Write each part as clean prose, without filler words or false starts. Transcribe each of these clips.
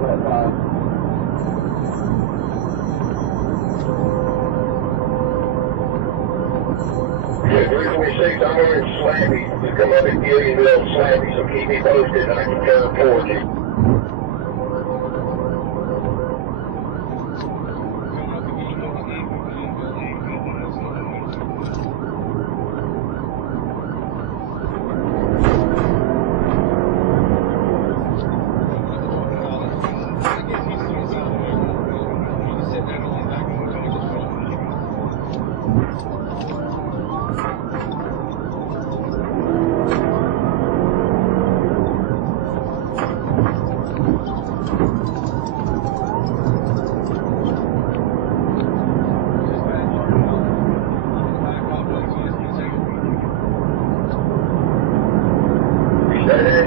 Yeah, 326, I'm wearing Slappy to come up and get you little Slappy, so keep me posted and I can turn towards you.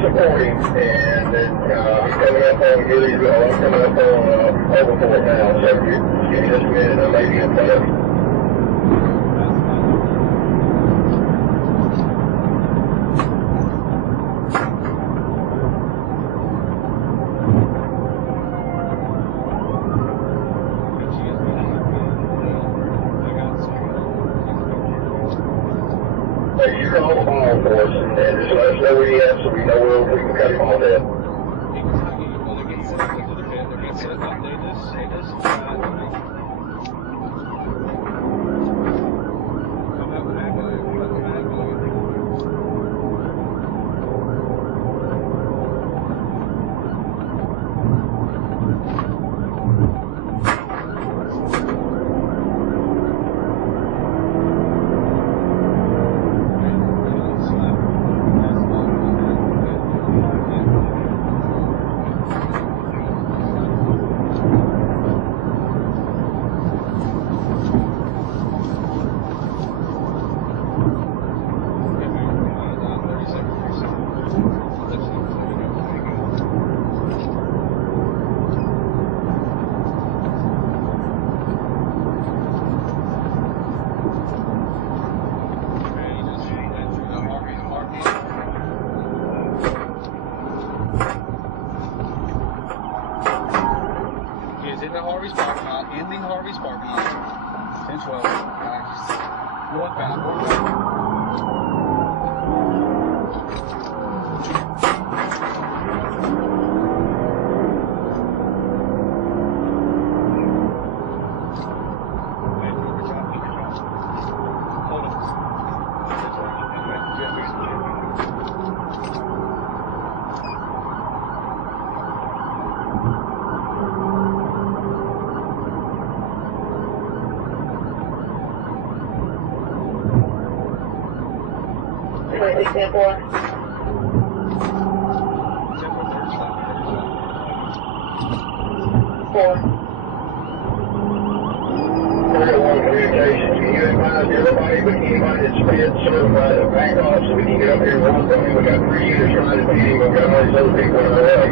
Supporting, and then I'm coming up on Gilliesville. I'm coming up on Overport now, so give me just a minute, I may be in front of you. Hey, you call the ball for us, and just let us know where he is so we know where we can cut him off at. In the Harvey's parking lot, in the Harvey's parking lot, 1012. Northbound. Stand for. Communications, can you advise everybody, but anybody that's been certified to back off so we can get up here and walk on him? We got 3 units trying to beat him, we've got all these other people in our way.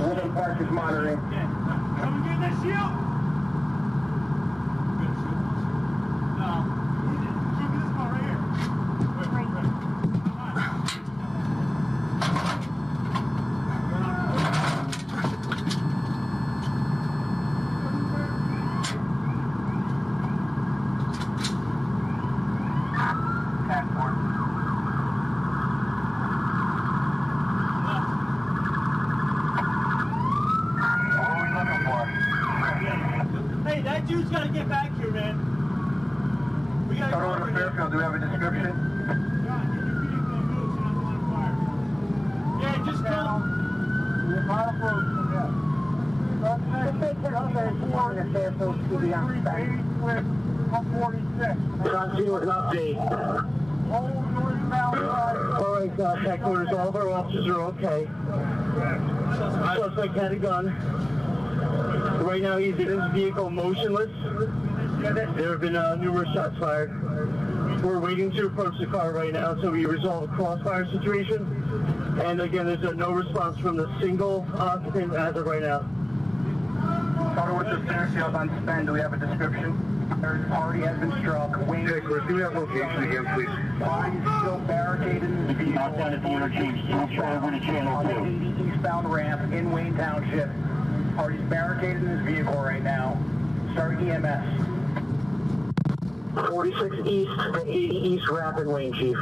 Woodland Park is monitoring. Come get that shield! Hey, that dude's got to get back here, man. We got to go over to Fairfield. Do we have a description? Yeah, just tell him. John C. with an update. Alright, contact orders. All of our officers are okay. Suspect had a gun. Right now he's in his vehicle motionless. There have been numerous shots fired. We're waiting to approach the car right now so we resolve a crossfire situation. And again, there's no response from the single occupant as of right now. Auto with the Fairfield on Spend. Do we have a description? Party has been struck. Wayne. Hey, Chris, do we have location again, please? Party is still barricaded in the vehicle. Not down at the interchange. Don't try over to channel 2. On the 80 eastbound ramp in Wayne Township. Party's barricaded in his vehicle right now. Start EMS. 46 East to 80 East Rapid Lane, Chief.